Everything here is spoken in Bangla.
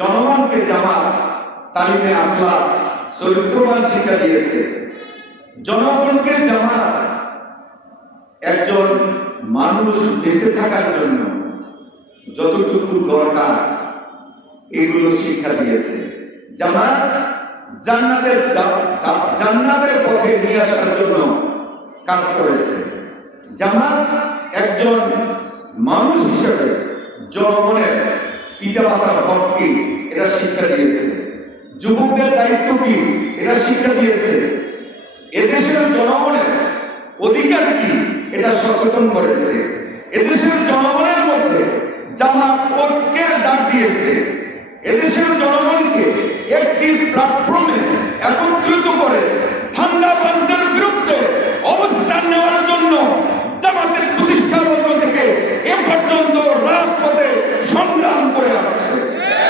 জনগণকে জামাত তালিমে আখলা চরিত্রবান শিক্ষা দিয়েছে। জনগণকে জামাত একজন মানুষ বেঁচে থাকার জন্য যতটুকু দরকার, এগুলো শিক্ষা দিয়েছে। জামাত জান্নাতের জান্নাতের পথে নিয়ে আসার জন্য কাজ করেছে। জামাত একজন মানুষ হিসেবে জনগণের পিতামাতার হক কি? এটা শিক্ষা দিয়েছে। যুবকদের দায়িত্ব কি? এটা শিক্ষা দিয়েছে। এদেশের জনগণের অধিকার কি? এটা সচেতন করেছে। এদেশের জনগণের মধ্যে জামাত ঐক্যের ডাক দিয়েছে। এদেশের জনগণকে একটি প্ল্যাটফর্মে একত্রিত করে ঠান্ডা ঠান্ডাবাজদের